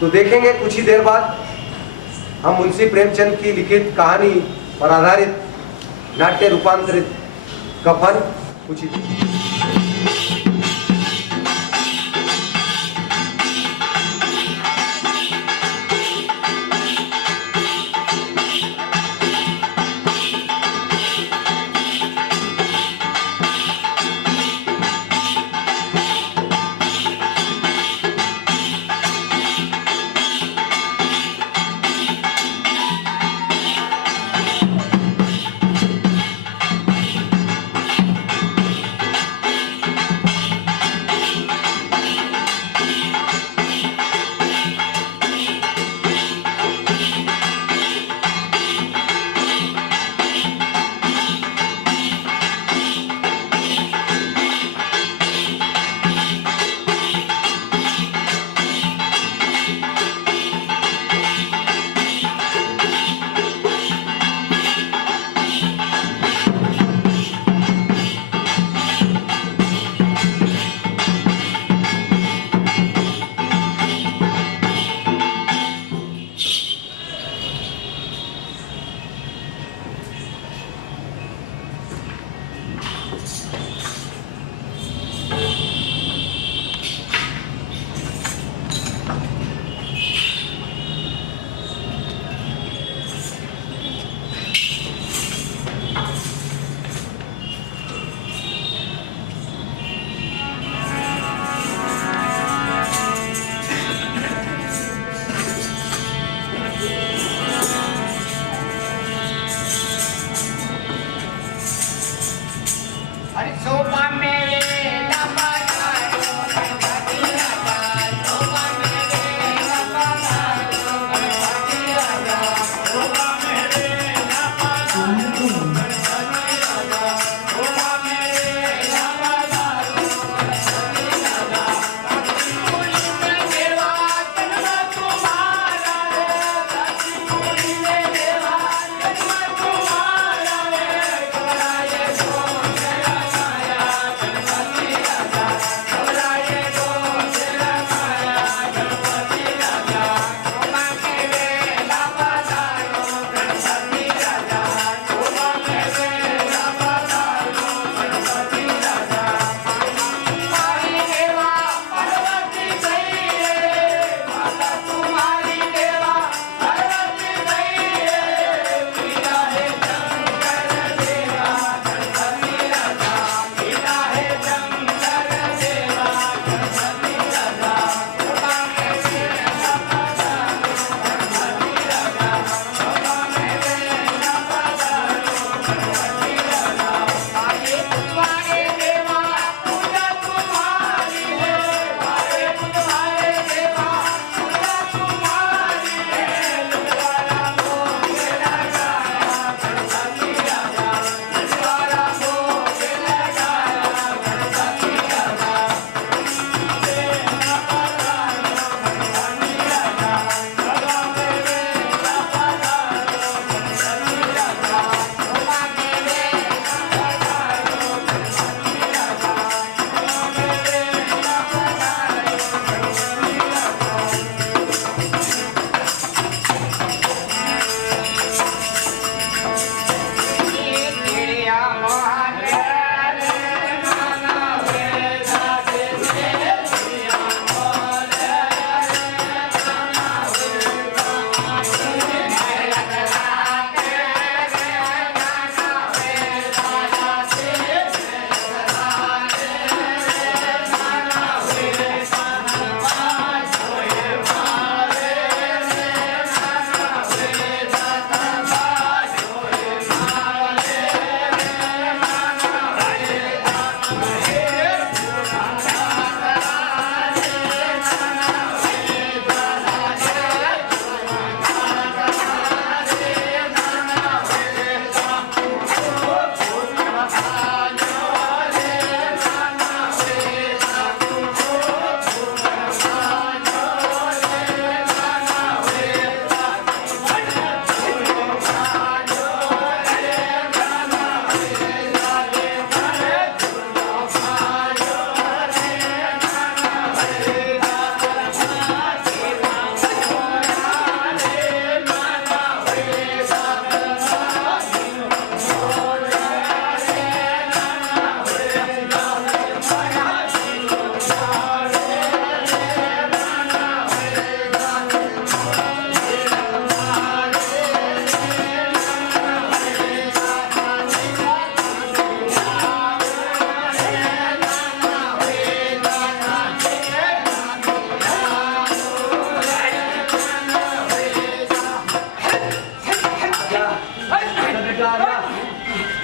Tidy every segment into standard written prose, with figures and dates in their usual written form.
तो देखेंगे कुछ ही देर बाद हम मुंशी प्रेमचंद की लिखित कहानी पर आधारित नाट्य रूपांतरित कफन कुछ ही।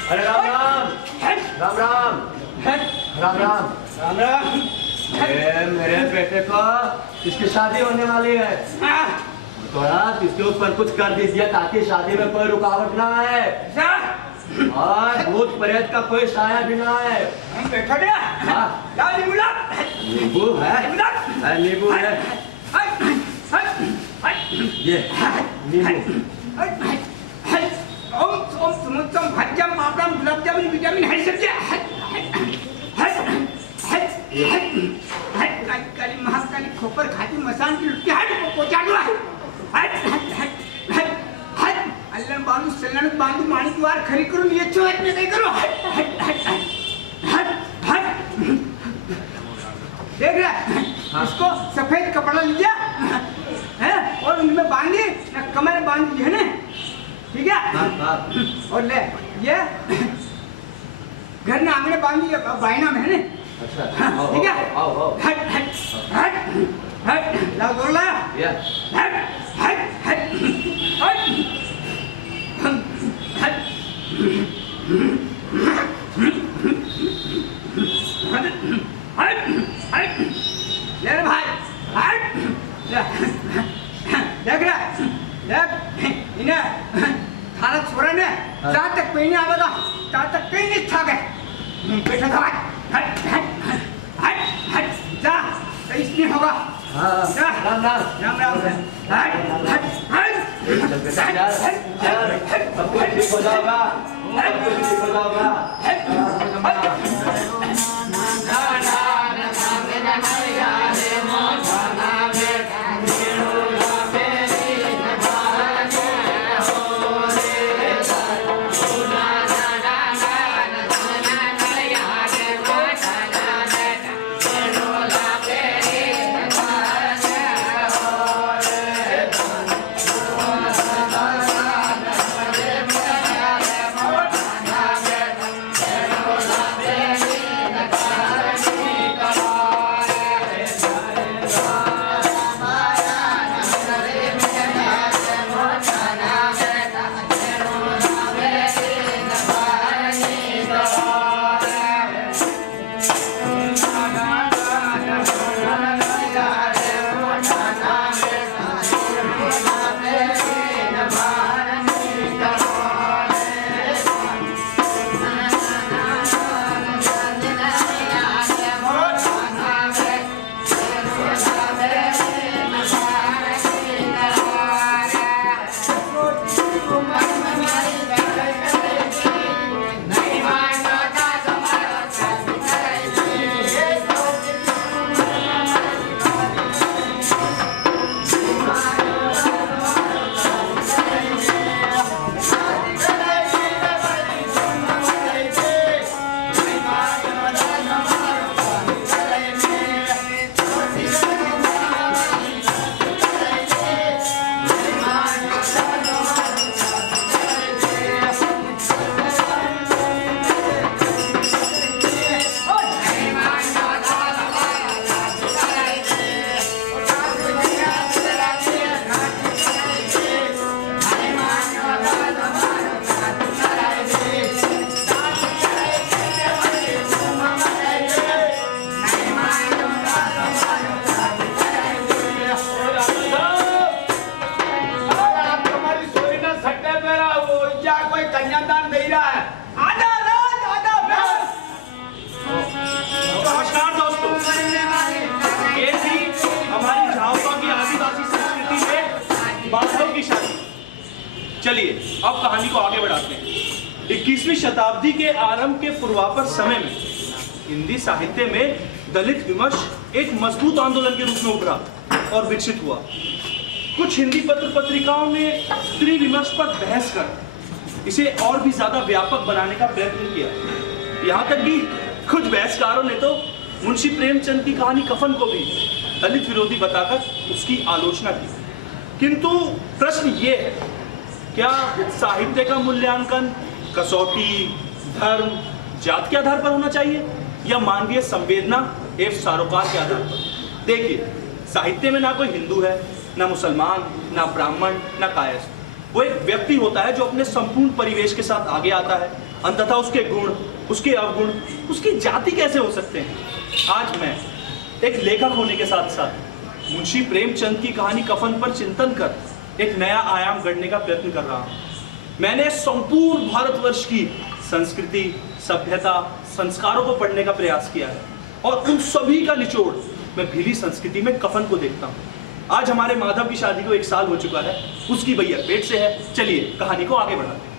अरे राम राम राम राम राम राम राम राम। मेरे बेटे को इसकी शादी होने वाली है, थोड़ा इसके ऊपर कुछ कर दीजिए ताकि शादी में कोई रुकावट ना आए और भूत प्रेत का कोई साया भी ना आए। नींबू है, नींबू है, ये नींबू। ओम समुद्रम भज्जम पापड़म गुलाबजामुन विटामिन हरी सब्जी काली महाकाली खोपर खाती मसान की लुट्टी हट पोचा दो अल्लाह बांधू सल्लन बांधू माणिक वार खरी करून ये चोट में नहीं करो देख रहा इसको सफेद कपड़ा लिया है और उनमें बांधी कमर बांध दी है ना, ठीक है। और ले ये घर में आंगने बांधी बायना में है ना, ठीक है। हट हट हट हट ला जोर ला हट हट हट हट हट हट ले रे भाई हट देख रहा देख इन्हें थारा छोरा ने जहाँ तक पहने आवा था तहाँ तक कहीं नहीं था गए बैठा था हट हट हट हट जा इसमें होगा राम राम राम राम हट हट हट सब कुछ ठीक हो जाएगा, सब कुछ ठीक हो जाएगा। चलिए अब कहानी को आगे बढ़ाते हैं। 21वीं शताब्दी के आरंभ के पूर्वापर समय में हिंदी साहित्य में दलित विमर्श एक मजबूत आंदोलन के रूप में उभरा और विकसित हुआ। कुछ हिंदी पत्र पत्रिकाओं ने स्त्री विमर्श पर बहस कर इसे और भी ज्यादा व्यापक बनाने का प्रयत्न किया। यहाँ तक कि कुछ बहसकारों ने तो मुंशी प्रेमचंद की कहानी कफन को भी दलित विरोधी बताकर उसकी आलोचना की। किंतु प्रश्न ये है, क्या साहित्य का मूल्यांकन कसौटी, धर्म, जात के आधार पर होना चाहिए या मानवीय संवेदना एवं सरोकार के आधार पर? देखिए, साहित्य में ना कोई हिंदू है, ना मुसलमान, ना ब्राह्मण, ना कायस्थ। वो एक व्यक्ति होता है जो अपने संपूर्ण परिवेश के साथ आगे आता है अंततः उसके गुण, उसके अवगुण, उसकी जाति कैसे हो सकते हैं? आज मैं एक लेखक होने के साथ साथ मुंशी प्रेमचंद की कहानी कफन पर चिंतन कर एक नया आयाम गढ़ने का प्रयत्न कर रहा हूँ। मैंने संपूर्ण भारतवर्ष की संस्कृति, सभ्यता, संस्कारों को पढ़ने का प्रयास किया है और उन सभी का निचोड़ मैं भीली संस्कृति में कफन को देखता हूँ। आज हमारे माधव की शादी को 1 साल हो चुका है, उसकी भैया पेट से है। चलिए कहानी को आगे बढ़ाते हैं।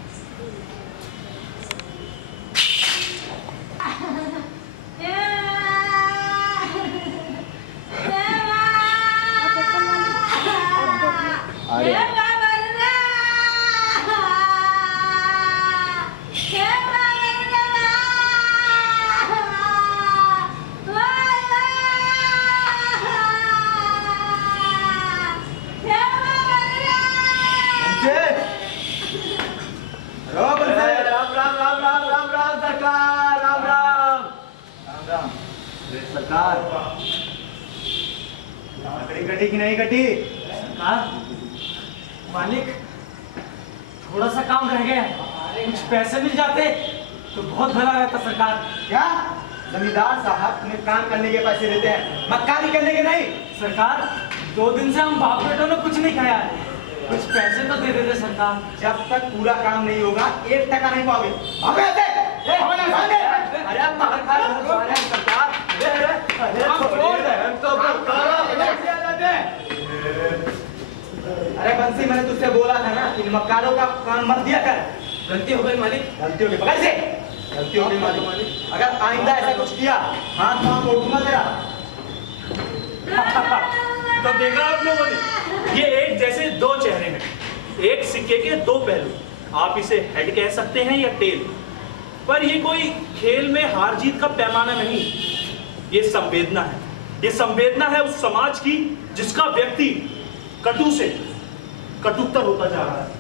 सरकार लकड़ी कटी कि नहीं कटी? सरकार, मालिक थोड़ा सा काम रह गया, कुछ पैसे मिल जाते तो बहुत भला रहता सरकार। क्या जमींदार साहब तुम्हें काम करने के पैसे देते हैं, मक्कारी करने के नहीं? सरकार 2 दिन से हम बाप बेटों ने कुछ नहीं खाया, कुछ पैसे तो दे देते सरकार। जब तक पूरा काम नहीं होगा 1 टका नहीं पाओगे। अरे आप बाहर खा रहे हैं सरकार। अरे बंसी, मैंने तुझसे बोला था ना कि मक्कारों का काम मत दिया कर। गलती हो गई मालिक, गलती हो गई, पकड़ से। गलती हो गई मालिक, अगर आइंदा ऐसा कुछ किया हाथ पांव तोड़ूंगा तेरा। तो देखा आप लोगों ने, ये एक जैसे 2 चेहरे हैं, एक सिक्के के 2 पहलू। आप इसे हेड कह सकते हैं या टेल, पर ये कोई खेल में हार जीत का पैमाना नहीं, ये संवेदना है। ये संवेदना है उस समाज की जिसका व्यक्ति कटु से कटुत्तर होता जा रहा है।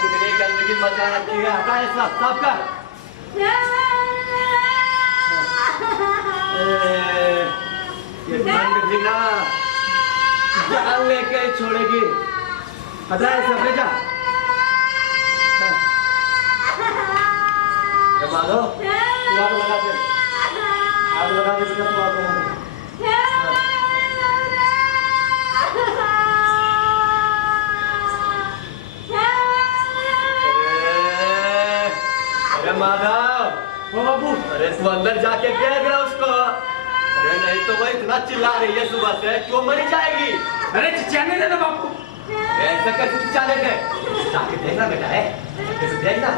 कितनी गंदगी मचा रखी है, हटा ये सब साफ कर। ये ठंड भी ना जान लेके छोड़ेगी। हटा ये सब, ले जा। माधव तू आग लगा दे, आग लगा दे बेटा, तू आग लगा दे। अरे माधव, ओ बाबू, अरे तू अंदर जाके कह दे उसको। अरे नहीं तो वो इतना चिल्ला रही है सुबह से, क्यों मरी जाएगी? अरे चिल्लाने दे ना बापू। ऐसा कैसे चिल्ला लेते? जाके देखना बेटा, है जाके देखना।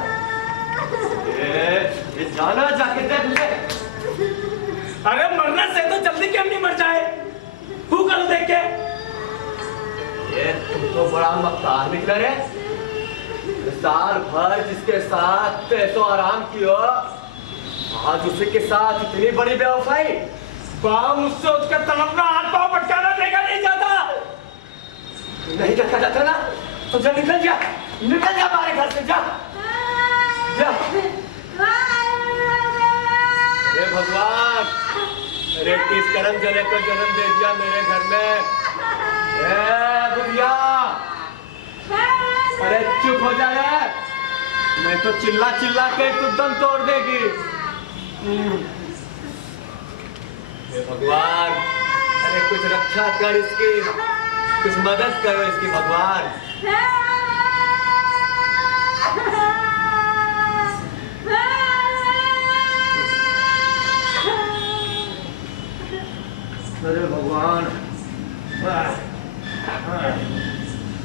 ये जाना, जाके देख उसे। अरे मरना से तो जल्दी क्यों नहीं मर जाए? तू करो देख के। ये तुम तो बड़ा मक्कार निकले रे। साल भर जिसके साथ पैसों आराम कियो, आज उसी के साथ इतनी बड़ी बेवफाई। बाप, मुझसे उसका तड़पना, हाथ पांव पटकाना देखा नहीं जाता। नहीं देखा जाता ना तो जा, निकल जा, निकल जा हमारे घर से, जा जा। हे भगवान, अरे किस करम जले को जन्म दे दिया मेरे घर में। बुढ़िया, अरे चुप हो जा यार, नहीं तो चिल्ला चिल्ला के तू दम तोड़ देगी। हे भगवान, अरे कुछ रक्षा कर इसकी, कुछ मदद करो इसकी भगवान। अरे भगवान,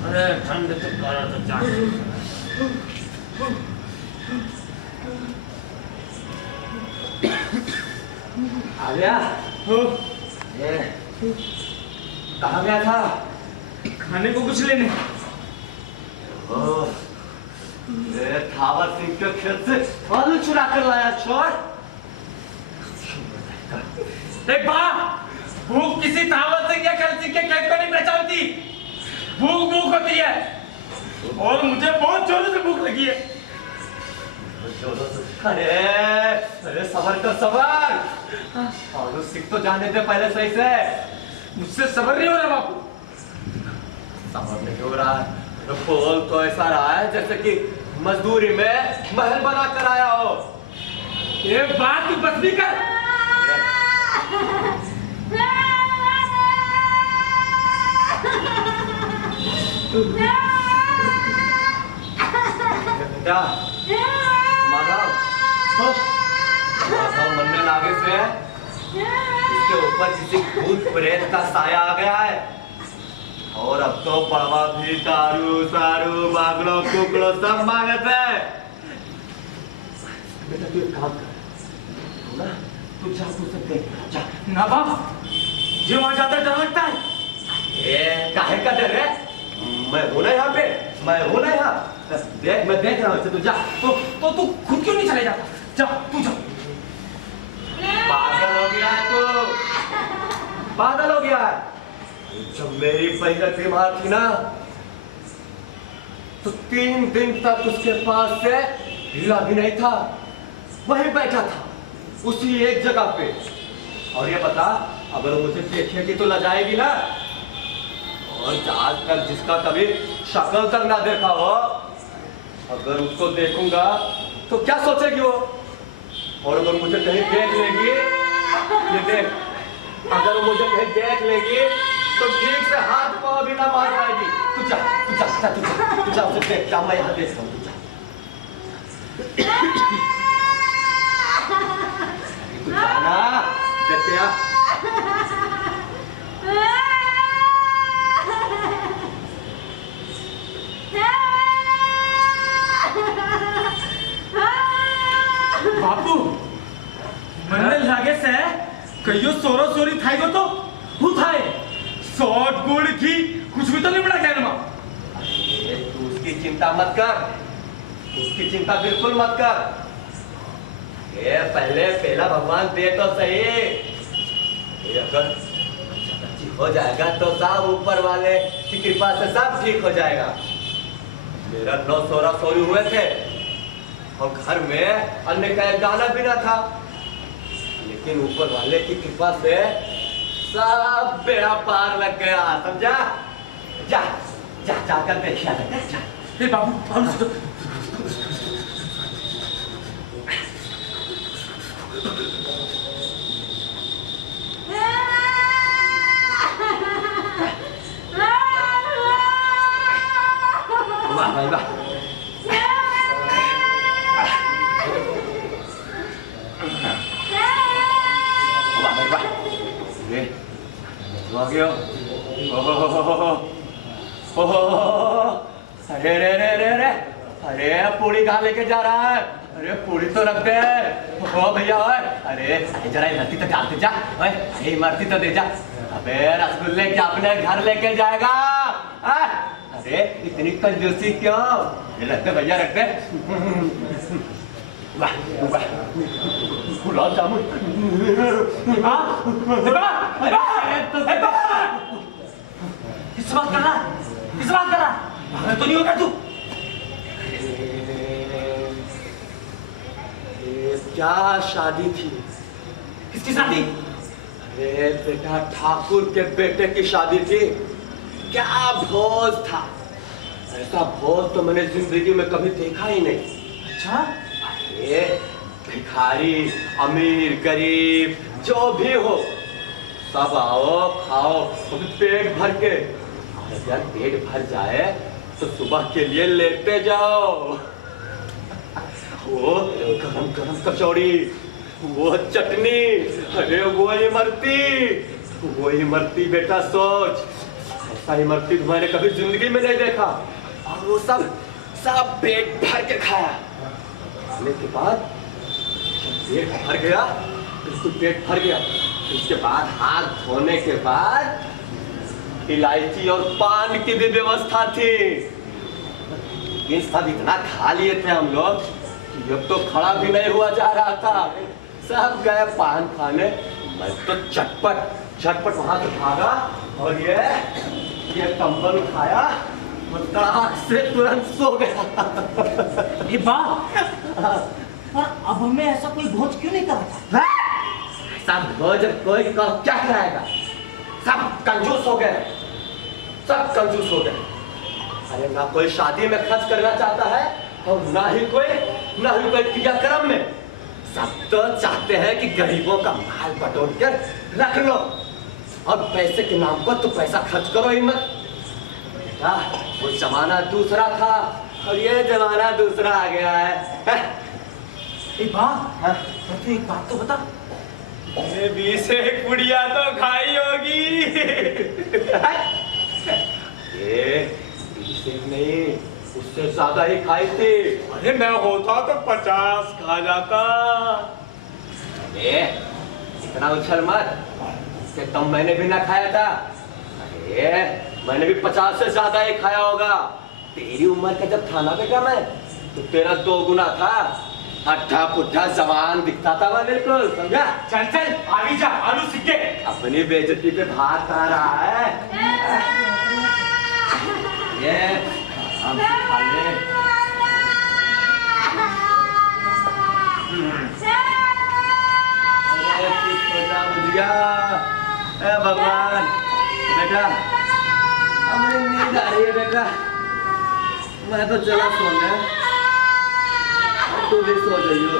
अरे ठंड तो करा तो जा। आ गया? ये कहाँ गया था? खाने को कुछ लेने। ये थावर सिंह के खेत से आलू चुरा कर लाया छोर। देख बा, भूख किसी थावर सिंह या खेत सिंह के खेत को नहीं पहचानती। भूख भूख होती है, और मुझे बहुत जोरों से भूख लगी है। जोरों से अरे अरे सबर कर सबर। और सीख तो जाने दे पहले सही से। मुझसे सबर नहीं हो रहा बापू। सबर नहीं हो रहा है तो बोल तो ऐसा रहा है जैसे कि मजदूरी में महल बना कर आया हो। ये बात तू बस भी कर। बेटा माधव मरने लागे से इसके ऊपर किसी भूत प्रेत का साया आ गया है। और अब तो बाबा भी दारू सारू बागड़ो कुकड़ो सब मांगते हैं। बेटा तू एक काम कर ना, तू जा तू सब देख जा। ना बाप, ये वहां ज्यादा डर लगता है। ए काहे का डर है? मैं हूं ना यहाँ पे, मैं हूं ना यहाँ। देख मैं देख रहा हूँ, तू जा। तो तू खुद क्यों नहीं चले जाता? जा तू जा। पागल हो गया है तू, पागल हो गया है। जब मेरी बहन बीमार थी ना तो 3 दिन तक उसके पास से हिला भी नहीं था, वहीं बैठा था उसी एक जगह पे। और ये बता अगर मुझे देखेगी तो लजाएगी ना। और आज तक जिसका कभी शक्ल तक ना देखा हो, अगर उसको देखूंगा तो क्या सोचेगी वो? और अगर मुझे कहीं देख लेगी, ये देख, अगर मुझे कहीं देख लेगी तो ठीक से हाथ पाँव भी ना मार पाएगी। तू जा तू जा तू जा तू जा उसे देख जा, मैं यहाँ देख रहा हूँ। तू जा तू जाना क्या? बापू मरने लागे से कहियो सोरो सोरी थाई गो तो हु थाए शॉर्ट गोल्ड की कुछ भी तो नहीं बड़ा कहना। तू उसकी चिंता मत कर, उसकी चिंता बिल्कुल मत कर। ये पहला भगवान दे तो सही। ये अगर अच्छी हो जाएगा तो सब ऊपर वाले की कृपा से सब ठीक हो जाएगा। मेरा 9 सोरा सोरी हुए थे और घर में अन्न का एक दाना भी ना था, लेकिन ऊपर वाले की कृपा से सब बेड़ा पार लग गया। समझा? जा जा जाकर देखिए। जा हे बाबू वाह भाई वाह। वाह भाई वाह। ये आ गया। ओहो अरे रे रे रे रे, अरे पूरी कहाँ लेके जा रहा है? अरे पूरी तो रख दे। ओ भैया ओए, अरे जरा इमरती तो डालते जा। ओए इमरती तो दे जा। अबे रसगुल्ले क्या अपने घर लेके जाएगा? अरे इतनी कंजूसी क्यों? ये रख दे भैया, रख दे। वाह वाह गुलाब जामुन। इस बात कर रहा, इस बात कर रहा तो नहीं होगा तू। क्या शादी थी? किसकी शादी? अरे बेटा ठाकुर के बेटे की शादी थी। क्या भोज था, ऐसा भोज तो मैंने जिंदगी में कभी देखा ही नहीं। अच्छा? अरे भिखारी अमीर गरीब जो भी हो सब आओ खाओ पेट भर के। अगर पेट भर जाए तो सुबह के लिए लेते जाओ। वो गरम गरम कचौड़ी, वो चटनी, अरे वो इमरती बेटा सोच, ऐसा इमरती तुम्हारे कभी जिंदगी में नहीं देखा। और वो सब पेट भर के खाया। खाने के बाद पेट भर गया, बिल्कुल पेट भर गया। उसके बाद हाथ धोने के बाद इलायची और पान की भी व्यवस्था थी। ये सब इतना खा लिए थे हम लोग कि अब तो खड़ा भी नहीं हुआ जा रहा था। सब गए पान खाने, मैं तो झटपट वहां से भागा और ये कंबल उठाया फटाक से तुरंत सो गया। ये बाप, पर अब हमें ऐसा कोई भोज क्यों नहीं करा था? सब भोज कोई क्या कराएगा? सब कंजूस हो गए, सब कंजूस हो गए। अरे ना कोई शादी में खर्च करना चाहता है और ना ही कोई क्रियाक्रम में। सब तो चाहते हैं कि गरीबों का माल बटोर कर रख लो और पैसे के नाम पर तो पैसा खर्च करो ही मत। बेटा, वो जमाना दूसरा था और ये जमाना दूसरा आ गया है। तो एक बात तो बता, ये 20 एक पुड़िया तो खाई होगी। ये 20 नहीं, उससे ज्यादा ही खाई थी। अरे मैं होता तो 50 खा जाता। अरे इतना उछल मत, इससे कम मैंने भी ना खाया था। अरे मैंने भी 50 से ज्यादा ही खाया होगा। तेरी उम्र का जब था ना बेटा मैं, तो तेरा 2 गुना था। अट्ठा पुट्ठा जवान दिखता था मैं, बिल्कुल समझा। चल चल आगे जा, आलू सिक्के। अपनी बेइज्जती पे भात आ रहा है। ये हम खा ले। भगवान, बेटा हमें नींद आ रही है बेटा, मैं तो चला सोने, तू भी सो जाइयो।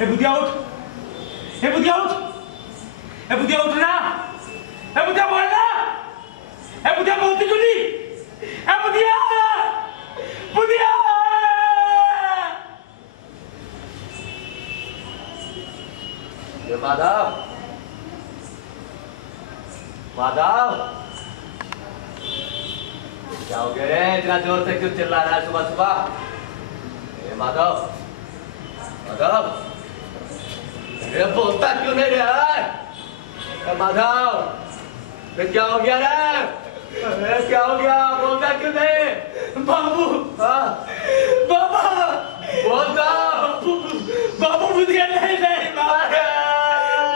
हे बुधिया उठ, हे बुधिया उठ, हे बुधिया उठना, हे बुधिया बोलना, हे बुधिया बोलती क्यों नहीं? हे बुधिया, बुधिया। ये माधव, माधव, क्या हो गया रे? इतना जोर से क्यों चिल्ला रहा है सुबह सुबह? ये माधव, माधव, ये बोलता क्यों नहीं रहा है? माधव, ये क्या हो गया रे? अरे क्या हो गया? बोलता क्यों नहीं? बाबू, हाँ, बाबा, बोलता। बाबू, बाबू बुधिया नहीं नहीं बाबा,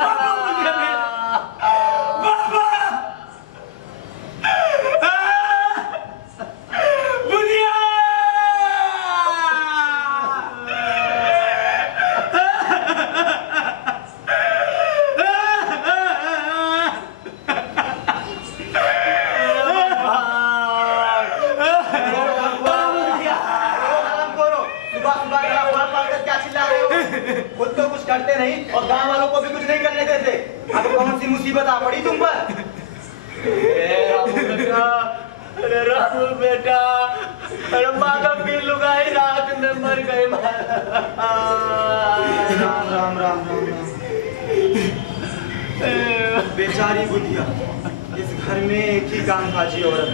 बाबू बुधिया नहीं, बाबा, बुधिया। खुद तो कुछ करते नहीं और गांव वालों को भी कुछ नहीं करने देते। अब कौन सी मुसीबत आ पड़ी तुम पर? अरे रामू बेटा, अरे माधव की लुगाई रात में मर गई। राम राम राम राम। बेचारी बुधिया, इस घर में एक ही कामकाजी औरत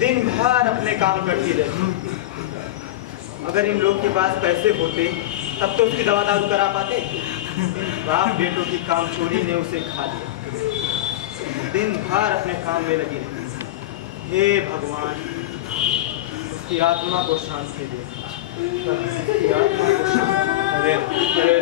दिन भर अपने काम करती रहती। अगर इन लोग के पास पैसे होते तब तो उसकी दवा दारू करा पाते। बाप बेटों की काम चोरी ने उसे खा लिया। दिन भर अपने काम में लगी रहती। हे भगवान, उसकी आत्मा को शांति दे। उसकी आत्मा को शांति दे।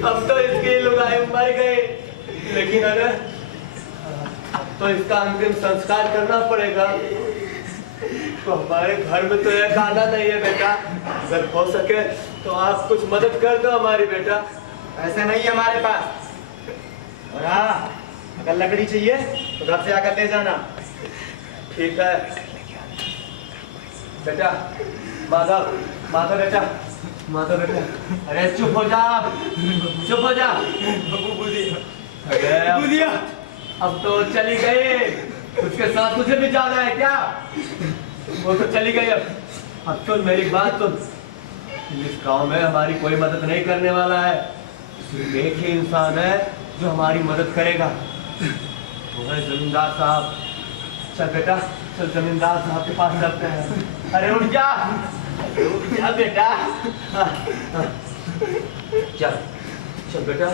अब तो इसकी लुगाई मर गई, लेकिन अगर तो इसका अंतिम संस्कार करना पड़ेगा। तो हमारे घर में तो यह खाना नहीं है बेटा। अगर हो सके तो आप कुछ मदद कर दो हमारी बेटा। ऐसा नहीं है हमारे पास। और हाँ, अगर लकड़ी चाहिए तो घर से आकर ले जाना। ठीक है बेटा। माधव माधव बेटा, माधव बेटा, अरे चुप हो जा, चुप हो जा। अरे बुधिया, अब तो चली गई, उसके साथ तुझे भी जाना है क्या? वो तो चली गई। अब तो मेरी बात सुन, इस गांव में हमारी कोई मदद नहीं करने वाला है। सिर्फ एक ही इंसान है जो हमारी मदद करेगा, वो है जमींदार साहब। चल बेटा, चल जमींदार साहब के पास चलते हैं। अरे उठ जा, उठ जा बेटा। चल चल बेटा,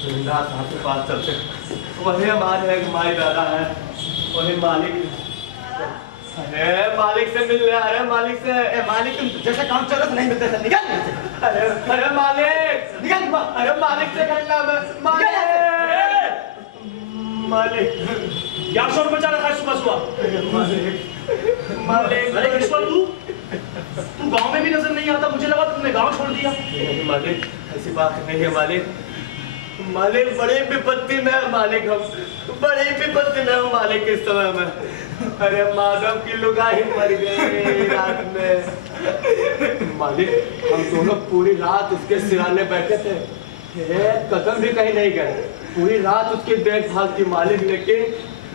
जमींदार साहब के पास चलते हैं। वही हमारे एक माई दादा है, वही मालिक। अरे मालिक से मिल रहा है, मालिक से। मालिक तुम जैसे काम चल रहा नहीं मिलते, निकल। अरे अरे मालिक निकल, अरे मालिक से करना। मालिक मालिक क्या शोर मचा रखा है सुबह सुबह? मालिक मालिक। अरे कृष्णा, तू गांव में भी नजर नहीं आता। मुझे लगा तुमने गांव छोड़ दिया। नहीं मालिक, ऐसी बात नहीं है मालिक। मालिक बड़ी विपत्ति में है मालिक, हम बड़ी विपत्ति में हूँ मालिक इस समय में। अरे माधव की लुगाई मर गई रात में। मालिक हम दोनों पूरी रात उसके सिराने बैठे थे, एक कदम भी कहीं नहीं गए। पूरी रात उसकी देखभाल की मालिक,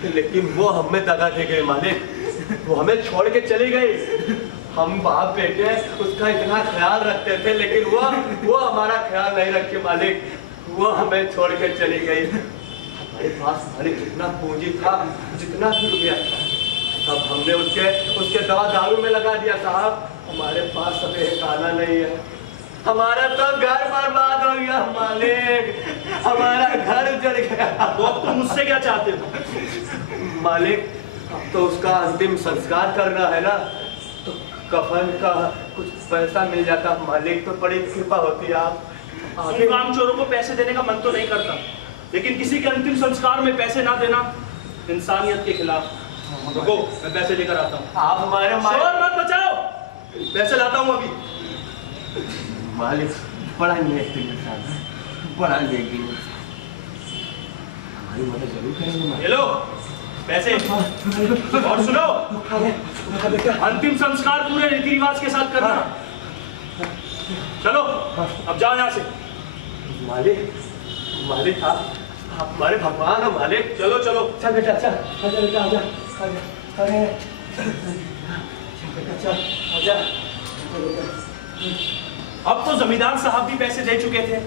लेकिन वो हमें दगा दे गई मालिक। वो हमें छोड़ के चली गई। हम बाप बेटे उसका इतना ख्याल रखते थे, लेकिन वो हमारा ख्याल नहीं रखे मालिक। वो हमें छोड़ के चली गई। हमारे पास मालिक जितना पूंजी था, जितना भी रुपया था, सब हमने उसके दवा दारू में लगा दिया साहब। हमारे पास सब एक आना नहीं है। हमारा तो घर बर्बाद हो गया मालिक, हमारा घर जल गया। तो अब तुम मुझसे क्या चाहते हो? मालिक अब तो उसका अंतिम संस्कार करना है ना, तो कफन का कुछ पैसा मिल जाता मालिक तो बड़ी कृपा होती। आप तुम काम चोरों को पैसे देने का मन तो नहीं करता, लेकिन किसी के अंतिम संस्कार में पैसे ना देना इंसानियत के खिलाफ। रुको, मैं पैसे लेकर आता हूँ। आप हमारे शोर मत बचाओ, पैसे लाता हूँ अभी। मालिक बड़ा नेक इंसान है, बड़ा नेक इंसान, हमारी मदद जरूर करेंगे। ये लो पैसे, और सुनो, अंतिम संस्कार पूरे रीति रिवाज के साथ करना। चलो अब जाओ यहाँ से। मालिक मालिक आप हमारे भगवान हो मालिक। चलो चलो चल बेटा, चल आजा बेटा, आजा आजा। अरे चल बेटा, चल आजा। अब तो जमींदार साहब भी पैसे दे चुके थे,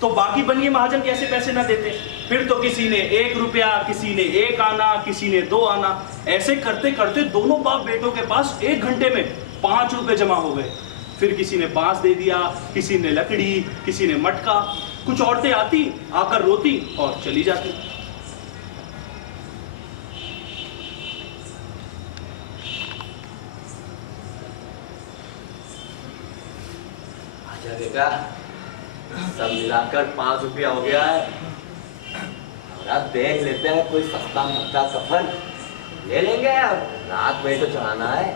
तो बाकी बनिए महाजन कैसे पैसे ना देते? फिर तो किसी ने 1 रुपया, किसी ने 1 आना, किसी ने 2 आना, ऐसे करते करते दोनों बाप बेटों के पास 1 घंटे में 5 रुपए जमा हो गए। फिर किसी ने बांस दे दिया, किसी ने लकड़ी, किसी ने मटका। कुछ औरतें आती, आकर रोती और चली जाती। आजा बेटा, सब मिलाकर 5 रुपया हो गया है। और देख लेते हैं कोई सस्ता मस्ता कफन ले लेंगे। अब रात में तो चढ़ाना है,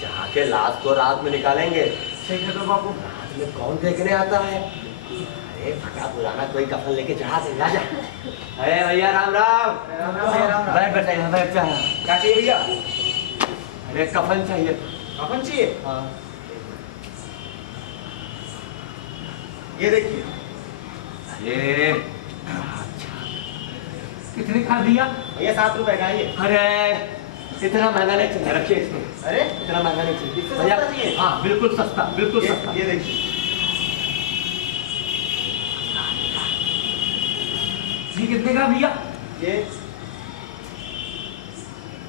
जहाँ के लाश को रात में निकालेंगे। ठीक है तो बापू, रात में कौन देखने आता है? अरे फटा पुराना कोई कफन लेके चढ़ा देंगे। आजा। अरे भैया राम राम। राम राम भैया, राम राम। बैठ बेटा, यहाँ बैठ जा। क्या चाहिए भैया? अरे कफन चाहिए, कफन चाहिए? हाँ ये देखिए। अरे कितने का दिया? भैया 7 रुपए का है ये। अरे इतना महंगा नहीं चाहिए, रखिए इसको। अरे इतना महंगा नहीं चाहिए इससे भैया। सस्ता चाहिए? हाँ बिल्कुल सस्ता, बिल्कुल सस्ता। ये देखिए। ये कितने का भैया? ये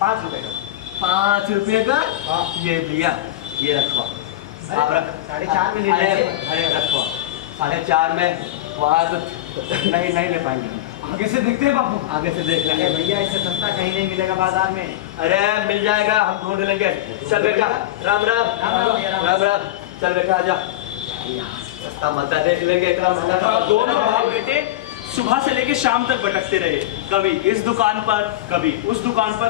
5 रुपए का। 5 रुपए का? हाँ। ये भैया ये रखवा, अरे, आप रख। 4.5 में ले अरे लीजिए। अरे रखवा, 4.5 में वहाँ तो नहीं ले पाएंगे। आगे से देखते हैं बापू। आगे से देख अरे लेंगे। भैया इससे सस्ता कहीं नहीं मिलेगा बाजार में। अरे मिल जाएगा, हम ढूंढ लेंगे। चल बेटा, राम राम राम राम। चल बेटा आजा, सस्ता मता देख लेंगे। इतना महंगा था। दोनों बाप बेटे सुबह से लेकर शाम तक भटकते रहे, कभी इस दुकान पर कभी उस दुकान पर,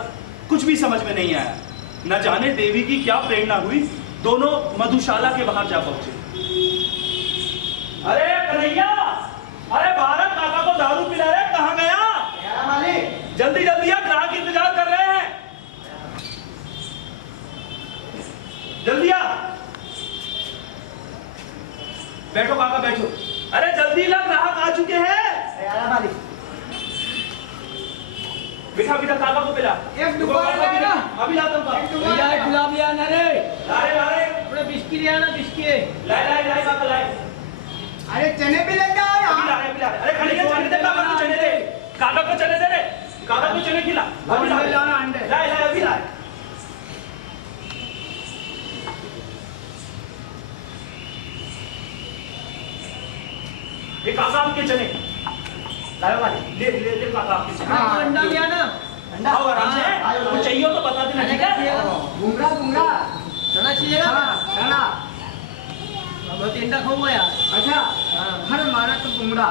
कुछ भी समझ में नहीं आया। न जाने देवी की क्या प्रेरणा हुई, दोनों मधुशाला के बाहर जा पहुंचे। अरे कन्हैया, अरे भारत काका को दारू पिला रहे, कहाँ गया? मालिक जल्दी जल्दी आ, ग्राहक इंतजार कर रहे हैं, जल्दी आ। बैठो काका बैठो। अरे जल्दी ला, ग्राहक आ चुके हैं। मालिक बिठा बिठा, काका को पिला। एक दुकान है ना? अभी लाता हूँ काका। भैया एक गुलाब ले आना रे। लाए थोड़ा बिस्किट ले आना, बिस्किट। लाए काका लाए। अरे चने भी लेके आओ अभी यार। लाए। अरे खड़िया चने दे, काका को चने दे, काका को चने दे रे, काका को चने खिला। अभी अभी लाना अंडे। लाए अभी लाए। ये काका आपके चने लाओ वाली, ले काका आपके चने। हाँ, अंडा ले आना। अंडा आओ आराम से, कुछ चाहिए हो तो बता देना, ठीक है? घुंगरा चना चाहिएगा? चना बहुत अंडा खाऊंगा यार। अच्छा हर मारा तो घुंगरा।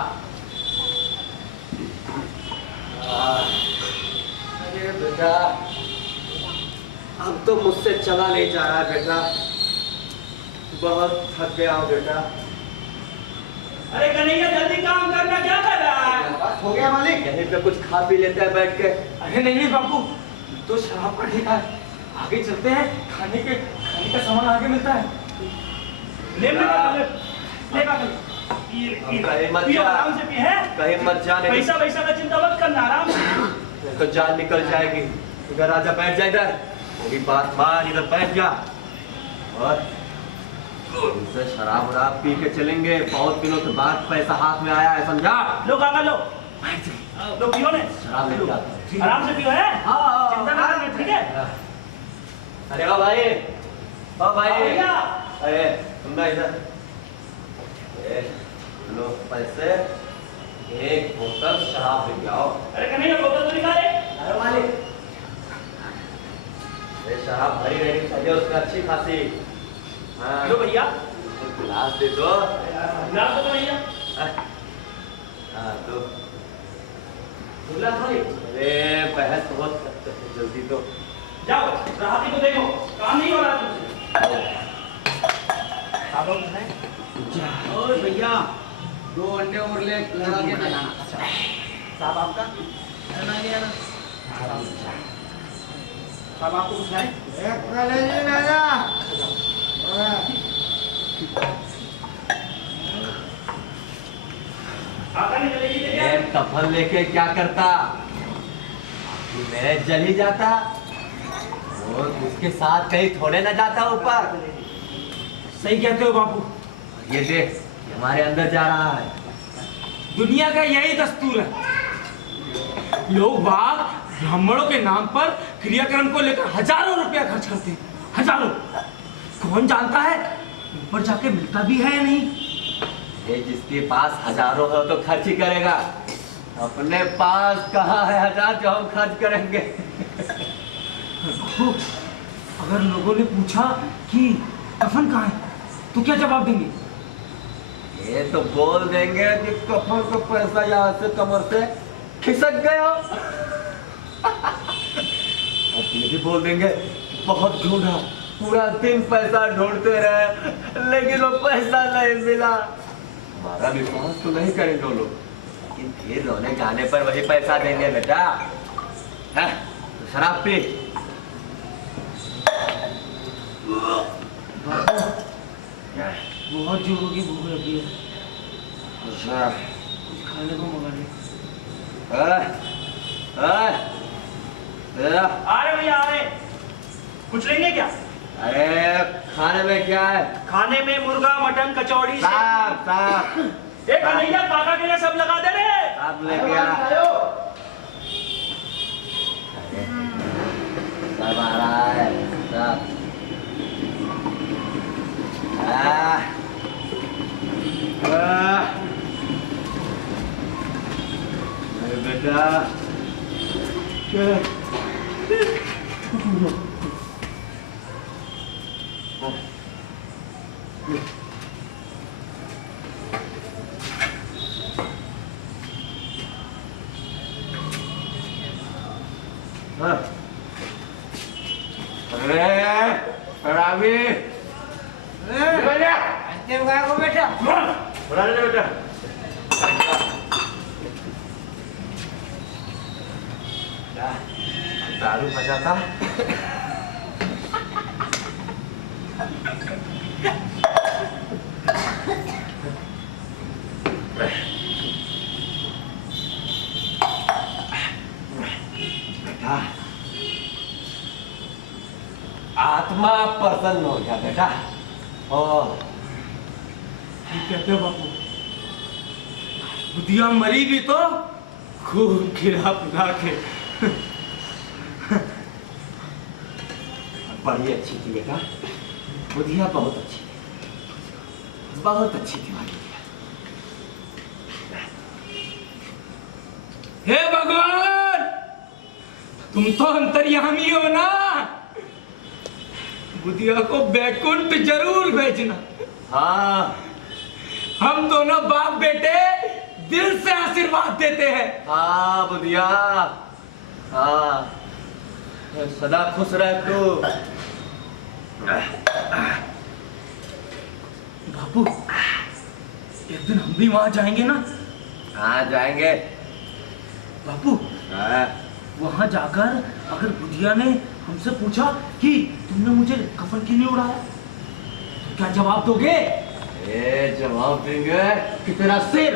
अरे बेटा, अब तो मुझसे चला नहीं जा रहा है बेटा, बहुत थक गया हूँ बेटा। अरे कन्हैया जल्दी काम करना, क्या कर रहा है? बस हो गया मालिक। यहीं पे कुछ खा पी लेते हैं बैठ के। अरे नहीं बापू, तो शराब का ठेका है, आगे चलते हैं, खाने का सामान आगे मिलता है। ले काका, कहीं मत पियो जा, आराम से, पी है? कहीं मत जाने। पैसा का चिंता मत करना, आराम से। तो जान निकल जाएगी। इधर आजा, बैठ जा इधर, मेरी बात मान, इधर बैठ जा। और इनसे शराब वराब पी के चलेंगे, बहुत दिनों के बाद पैसा हाथ में आया है, समझा? लो काका लो, लो पियो ने, शराब लेके आता हूँ। आराम से पियो है, चिंता ना करना, ठीक है? अरे वाह भाई, वाह भाई, भैया। अरे तुम ना इधर, लो पैसे, एक बोतल शराब लेके आओ। अरे कन्हैया बोतल तो निकाले। अरे मालिक, ये शराब भरी रहनी चाहिए उसका, अच्छी खासी। हाँ, लो भैया, गिलास दे दो। गिलास दो भैया। हाँ तो गिलास भाई, अरे बहस बहुत करते हैं, जल्दी दो। जाओ, ग्राहकी को देखो, काम नहीं हो रहा तुमसे। और भैया 2 अंडे और ले लगा के बनाना। साहब आपका? खाना ले आना। साहब आपको कुछ है? एक कलेजी ले जा। काका ने चलेगी ले ये कफन लेके क्या करता? मैं जल ही जाता और उसके साथ कहीं थोड़े ना जाता ऊपर। सही कहते हो बापू, ये देख, ये हमारे अंदर जा रहा है। दुनिया का यही दस्तूर है। लोग बाग ब्राह्मणों के नाम पर क्रियाक्रम को लेकर हजारों रुपया खर्च करते हैं, हजारों। कौन जानता है ऊपर जाके मिलता भी है या नहीं। ये जिसके पास हजारों हो तो खर्च ही करेगा, अपने पास कहाँ है हजार जो हम खर्च करेंगे। बापू, अगर लोगों ने पूछा कि कफन कहाँ है तो क्या जवाब देंगे? ये तो बोल देंगे कि कफन को पैसा यहाँ से कमर से खिसक गया। और ये भी बोल देंगे कि बहुत ढूंढा, पूरा दिन पैसा ढूंढते रहे लेकिन वो पैसा नहीं मिला। हमारा विश्वास तो नहीं करेंगे वो लोग, लेकिन फिर रोने गाने पर वही पैसा देंगे बेटा। है तो शराब पी। बहुत जोरों की भूख लगी है, अच्छा कुछ खाने को मंगा ले। आ रहे भैया आ रहे। कुछ लेंगे क्या? अरे खाने में क्या है? खाने में मुर्गा, मटन, कचौड़ी। साफ साफ एक कन्हैया काका के लिए सब लगा दे रे। आप लेके आ। सब आ रहा है सब। बेटा अरे बेटा बना ले बेटा। दारू बचा था। बेटा आत्मा प्रसन्न हो गया बेटा। कहते हो बापू, बुधिया मरी भी तो खूब खिला पिला के। बड़ी अच्छी थी बेटा, बुधिया बहुत अच्छी थी, बहुत अच्छी थी हमारी। हे भगवान, तुम तो अंतर्यामी हो ना, बुधिया को बैकुंठ जरूर भेजना। हाँ हम दोनों बाप बेटे दिल से आशीर्वाद देते हैं। हाँ बुधिया, हाँ सदा खुश रह तू। बापू, एक दिन हम भी वहां जाएंगे ना? हाँ जाएंगे। बापू, हाँ वहां जाकर अगर बुधिया ने हमसे पूछा कि तुमने मुझे कफन क्यों नहीं उड़ाया, तो क्या जवाब दोगे? जवाब देंगे कि तेरा सिर।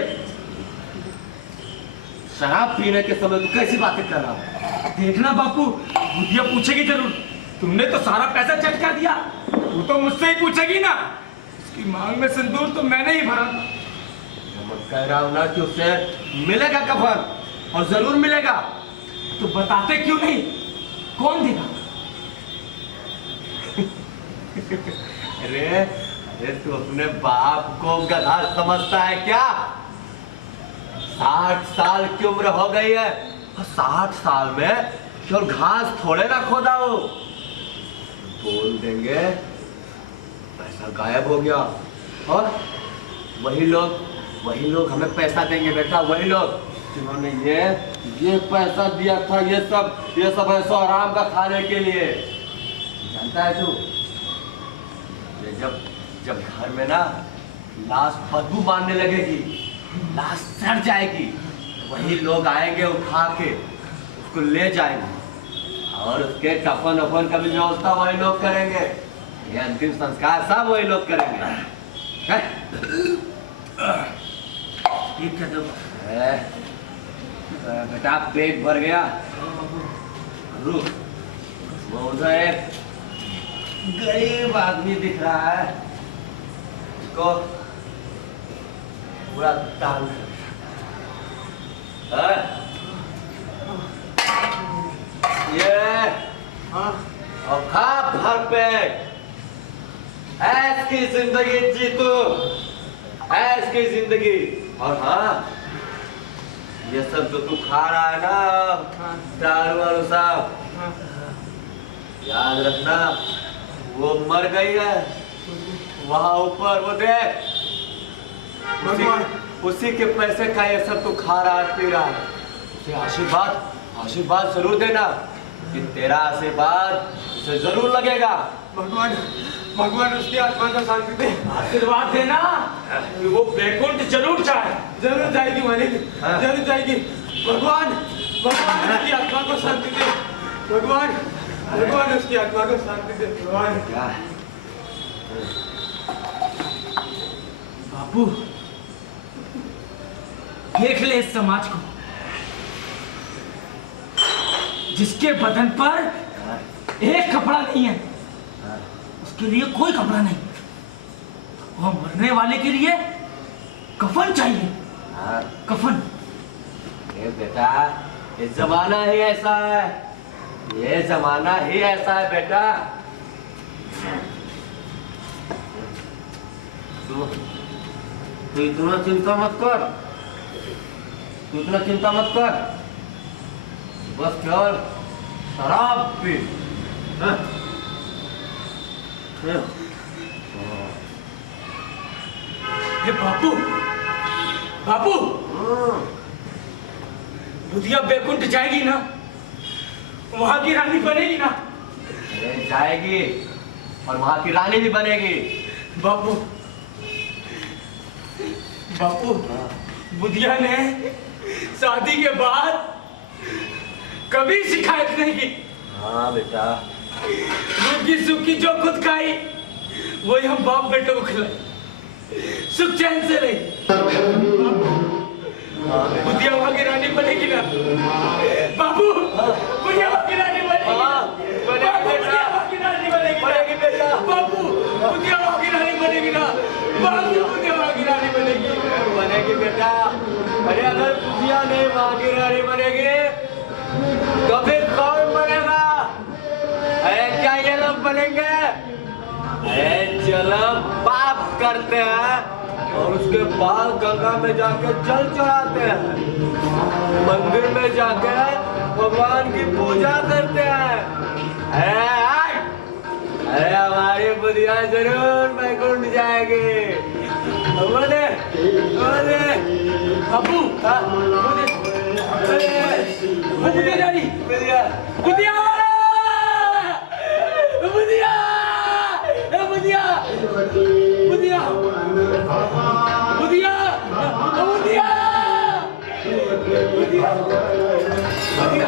शराब पीने के समय तू कैसी बातें कर रहा है? देखना बापू, बुधिया पूछेगी जरूर, तुमने तो सारा पैसा चटका दिया, वो तो मुझसे ही पूछेगी ना। उसकी मांग में सिंदूर तो मैंने ही भरा। मैं कह रहा हूं ना कि उसे मिलेगा कफन, और जरूर मिलेगा। तो बताते क्यों नहीं, कौन देगा? अरे तू अपने बाप को गधा समझता है क्या? 60 साल की उम्र हो गई है, और 60 साल में केवल घास थोड़े ना खोदा हो। बोल देंगे पैसा गायब हो गया, और वही लोग हमें पैसा देंगे बेटा। वही लोग जिन्होंने ये पैसा दिया था, ये सब ऐसा आराम का खाने के लिए। जानता है तू, ये जब घर में ना लाश बदबू मारने लगेगी, लाश सड़ जाएगी, वही लोग आएंगे उठा के उसको ले जाएंगे, और उसके कफन वफन का भी व्यवस्था वही लोग करेंगे। ये अंतिम संस्कार सब वही लोग करेंगे। ये क्या दो? बेटा पेट भर गया, रुक। वो उधर एक गरीब आदमी दिख रहा है, उसको पूरा दान कर। ये और खा भर पेट, ऐश की जिंदगी जी तू, ऐश की जिंदगी। और हाँ, ये सब जो तू खा रहा है ना, दारू वारू सब, याद रखना वो मर गई है वहां ऊपर, वो देख, उसी के पैसे का ये सब तू खा रहा है, पी रहा है। उसे आशीर्वाद जरूर देना कि तेरा आशीर्वाद उसे जरूर लगेगा। भगवान उसकी आत्मा को शांति दे। आशीर्वाद देना कि वो बैकुंठ जरूर जाए। जरूर जाएगी मालिक, जरूर जाएगी। भगवान उसकी आत्मा को शांति दे। भगवान उसकी आत्मा को शांति दे। भगवान बापू, देख ले इस समाज को, जिसके बदन पर एक कपड़ा नहीं है, उसके लिए कोई कपड़ा नहीं, और मरने वाले के लिए कफन चाहिए। कफन। ये बेटा, ये जमाना ही ऐसा है, ये जमाना ही ऐसा है बेटा। तू इतना चिंता मत कर, तू इतना चिंता मत कर, बस केवल शराब पी। हाँ? हे बापू, बापू, बुधिया बैकुंठ जाएगी ना, वहां की रानी बनेगी ना? अरे जाएगी, और वहां की रानी भी बनेगी। बापू, बापू, बुधिया ने शादी के बाद कभी शिकायत नहीं की। हाँ बेटा, रुकी सुखी जो खुद खाई वही हम बाप बेटे को खिलाए, सुख चैन से रही। बुधिया वहां की रानी बनेगी ना? बाबू, बुधिया वहां की रानी बनेगी ना? बुधिया वहां की रानी बनेगी बेटा। बाबू, बुधिया वहां की रानी बनेगी ना? बाबू, बुधिया वहां की रानी बनेगी बेटा। अरे अगर बुधिया नहीं वहां की रानी बनेगी तो फिर कौन बनेगा? अरे क्या ये लोग बनेंगे? अरे चलो पाप करते हैं और उसके बाद गंगा में जाके जल चढ़ाते हैं, मंदिर में जाके भगवान की पूजा करते हैं। अरे हमारी बुधिया जरूर बैकुंठ जाएगी। बोले बोले बाबू, बुधिया रानी, बुधिया बुधिया, बुधिया, बुधिया, बुधिया, बुधिया, बुधिया, बुधिया,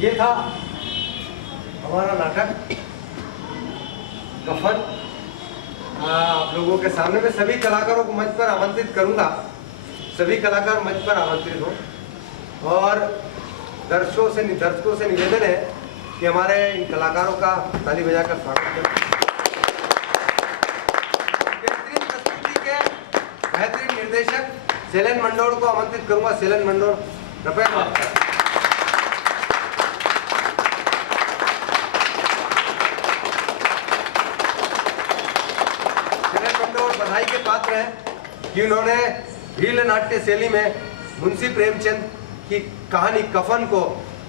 ये था हमारा नाटक कफन। आप लोगों के सामने मैं सभी कलाकारों को मंच पर आमंत्रित करूंगा। सभी कलाकार मंच पर आमंत्रित हो और दर्शकों से निवेदन है कि हमारे इन कलाकारों का ताली बजाकर स्वागत करें। बेहतरीन प्रस्तुति के बेहतरीन निर्देशक शैलेन मंडोर को आमंत्रित करूंगा। शैलेन मंडोर कृपया बात करें। बधाई के पात्र हैं कि उन्होंने भील नाट्य शैली में मुंशी प्रेमचंद की कहानी कफन को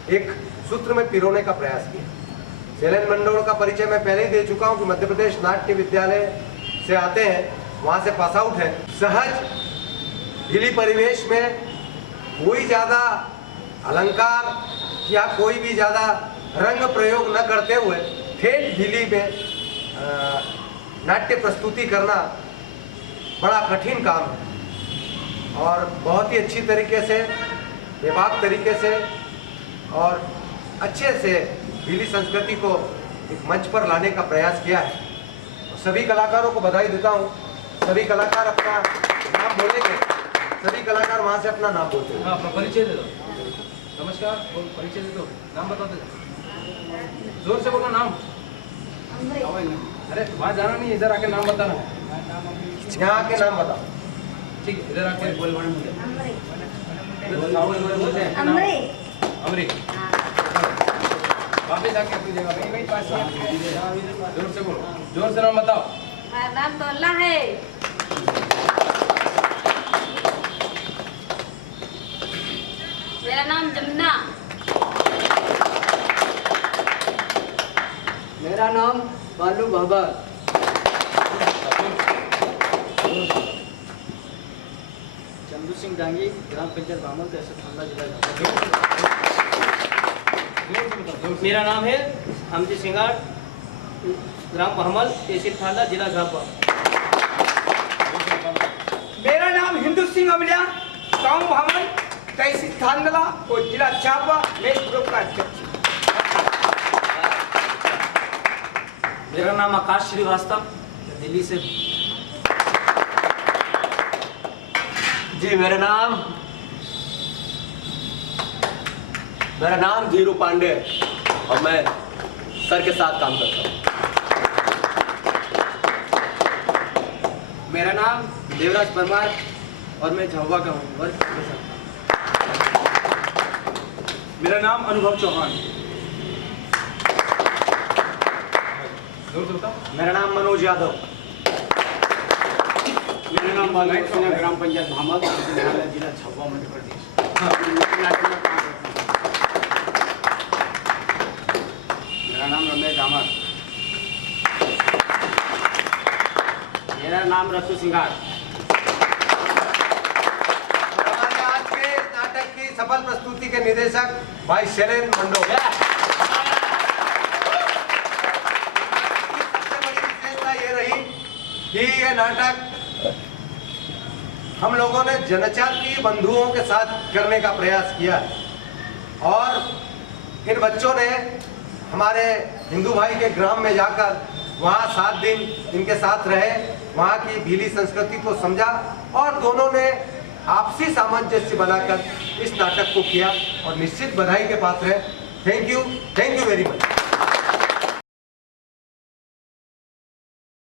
एक सूत्र में पिरोने का प्रयास किया। शैलेन मंडोर का परिचय मैं पहले ही दे चुका हूं कि मध्य प्रदेश नाट्य विद्यालय से आते हैं, वहां से पास आउट है। सहज भीली परिवेश में कोई ज्यादा अलंकार या कोई भी ज्यादा रंग प्रयोग न करते हुए ठेठ भीली में नाट्य प्रस्तुति करना बड़ा कठिन काम है और बहुत ही अच्छी तरीके से, बेबाक तरीके से और अच्छे से भीली संस्कृति को एक मंच पर लाने का प्रयास किया है। सभी कलाकारों को बधाई देता हूँ। सभी कलाकार अपना नाम बोलेंगे। सभी कलाकार वहाँ से अपना नाम बोलते हैं। अपना परिचय दे दो। नमस्कार, परिचय दे दो, नाम बता दो। जोर से बोलो नाम। अरे वहाँ जाना नहीं, इधर आके नाम बताना है। यहाँ आके नाम बताओ। ठीक है, इधर आके बोल बोलते हैं। अमरी। वापस आके अपनी जगह पे वहीं पास जोर से बोलो, जोर से नाम बताओ। मेरा नाम तो अल्लाह है। मेरा नाम जमुना। मेरा नाम बालू बाबा। चंदू सिंह डांगी, ग्राम पंचायत बामन, तहसील थाना, जिला। मेरा नाम है हमजी सिंगार, ग्राम बहमल, तहसील थाना, जिला झाबुआ। मेरा नाम हिंदू सिंह अमलिया, गांव भामल, तहसील थानला और जिला झाबुआ। मैं ग्रुप का अध्यक्ष। मेरा नाम आकाश श्रीवास्तव, दिल्ली से। जी मेरा नाम धीरू पांडे और मैं सर के साथ काम करता हूँ। मेरा नाम देवराज परमार और मैं झाबुआ का हूँ। मेरा नाम अनुभव चौहान। मेरा नाम मनोज यादव। मेरा नाम बालू सिंह, ग्राम पंचायत भामल, जिला झाबुआ, मध्य प्रदेश। मेरा नाम रमेश दामर। मेरा नाम रतु सिंगार। हमारे आज के नाटक की सफल प्रस्तुति के निदेशक भाई शैलेन मंडोर। सबसे बड़ी विशेषता ये रही कि ये नाटक हम लोगों ने जनजातीय बंधुओं के साथ करने का प्रयास किया और इन बच्चों ने हमारे हिंदू भाई के ग्राम में जाकर वहाँ 7 दिन इनके साथ रहे, वहाँ की भीली संस्कृति को समझा और दोनों ने आपसी सामंजस्य बनाकर इस नाटक को किया और निश्चित बधाई के पात्र है। Thank you very much.